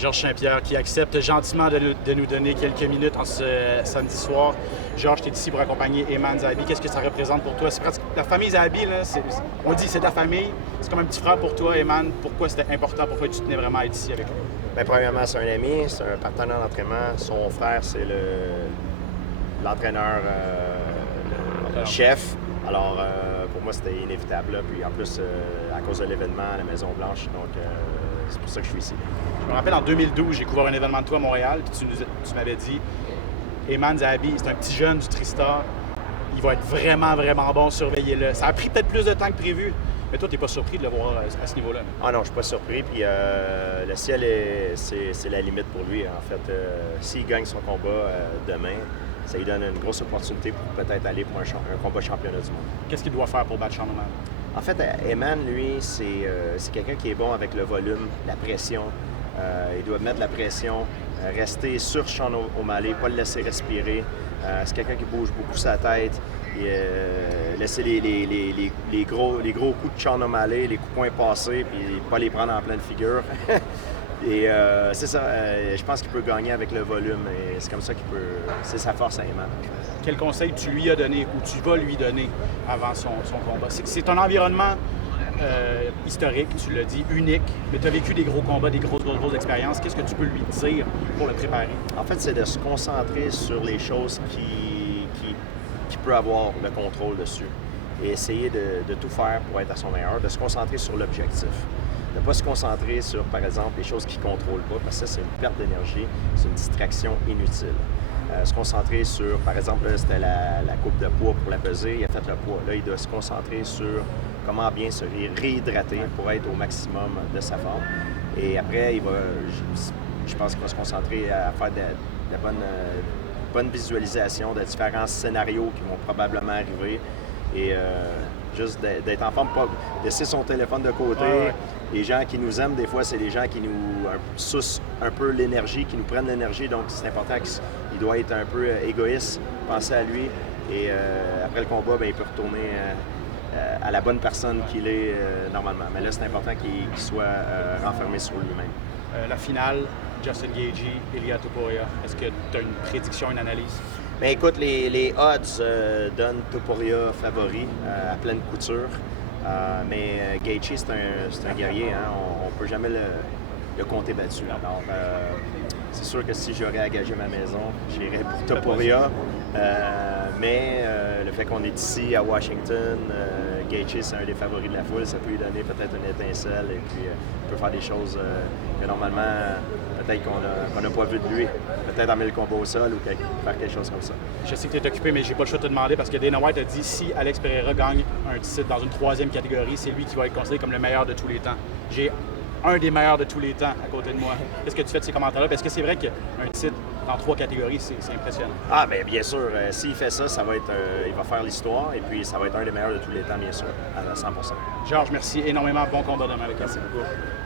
Georges Saint-Pierre, qui accepte gentiment de nous donner quelques minutes en ce samedi soir. Georges, tu es ici pour accompagner Eman Zahabi. Qu'est-ce que ça représente pour toi? C'est presque la famille Zahabi, là, on dit que c'est ta famille. C'est comme un petit frère pour toi, Eman. Pourquoi c'était important pour toi que tu tenais vraiment à être ici avec lui? Bien, premièrement, c'est un ami, c'est un partenaire d'entraînement. Son frère, c'est l'entraîneur, le chef. Alors, pour moi, c'était inévitable. Là. Puis en plus, à cause de l'événement à la Maison-Blanche, donc c'est pour ça que je suis ici. Je me rappelle, en 2012, j'ai couvert un événement de toi à Montréal, puis tu m'avais dit, Eman Zahabi, c'est un petit jeune du Tristar, il va être vraiment, vraiment bon, surveillez-le. Ça a pris peut-être plus de temps que prévu, mais toi, tu n'es pas surpris de le voir à ce niveau-là? Ah non, je ne suis pas surpris, puis le ciel, c'est la limite pour lui. En fait, s'il gagne son combat demain, ça lui donne une grosse opportunité pour peut-être aller pour un combat championnat du monde. Qu'est-ce qu'il doit faire pour battre Sean O'Malley? En fait, Eman, lui, c'est quelqu'un qui est bon avec le volume, la pression. Il doit mettre la pression, rester sur Sean O'Malley, pas le laisser respirer. C'est quelqu'un qui bouge beaucoup sa tête. Et, laisser les gros coups de Sean O'Malley, les coups de poing passés, puis pas les prendre en pleine figure. Et c'est ça, je pense qu'il peut gagner avec le volume et c'est comme ça qu'il peut. C'est sa force à Eman. Quel conseil tu lui as donné ou tu vas lui donner avant son combat? C'est un environnement historique, tu l'as dit, unique, mais tu as vécu des gros combats, des grosses expériences. Qu'est-ce que tu peux lui dire pour le préparer? En fait, c'est de se concentrer sur les choses qui peut avoir le contrôle dessus et essayer de tout faire pour être à son meilleur, de se concentrer sur l'objectif. Ne pas se concentrer sur, par exemple, les choses qu'il ne contrôle pas, parce que ça, c'est une perte d'énergie, c'est une distraction inutile. Se concentrer sur, par exemple, là, c'était la coupe de poids pour la peser, il a fait le poids. Là, il doit se concentrer sur comment bien se réhydrater pour être au maximum de sa forme. Et après, je pense qu'il va se concentrer à faire de la bonne visualisation de différents scénarios qui vont probablement arriver. Et juste d'être en forme, pas laisser son téléphone de côté. Ouais. Les gens qui nous aiment, des fois, c'est les gens qui nous sucent un peu l'énergie, qui nous prennent l'énergie. Donc, c'est important qu'il doit être un peu égoïste, penser à lui. Et après le combat, bien, il peut retourner à la bonne personne qu'il est normalement. Mais là, c'est important qu'il soit renfermé sur lui-même. La finale, Justin Gaethje, Ilia Topuria. Est-ce que tu as une prédiction, une analyse? Bien, écoute, les odds donnent Topuria favori à pleine couture. Mais Gaethje, c'est un guerrier, hein? On ne peut jamais le compter battu. Alors, c'est sûr que si j'aurais à gager ma maison, j'irais pour Topuria. Mais le fait qu'on est ici à Washington, Gaethje, c'est un des favoris de la foule, ça peut lui donner peut-être une étincelle et puis il peut faire des choses que normalement, peut-être qu'on n'a pas vu de lui. Peut-être amener le combat au sol ou faire quelque chose comme ça. Je sais que tu es occupé, mais j'ai pas le choix de te demander parce que Dana White a dit si Alex Pereira gagne un titre dans une troisième catégorie, c'est lui qui va être considéré comme le meilleur de tous les temps. J'ai un des meilleurs de tous les temps à côté de moi. Qu'est-ce que tu fais de ces commentaires-là? Est-ce que c'est vrai qu'un titre dans 3 catégories, c'est impressionnant? Ah, bien sûr. S'il fait ça, il va faire l'histoire et puis ça va être un des meilleurs de tous les temps, bien sûr, à 100%. Georges, merci énormément. Bon combat demain avec toi. Merci beaucoup.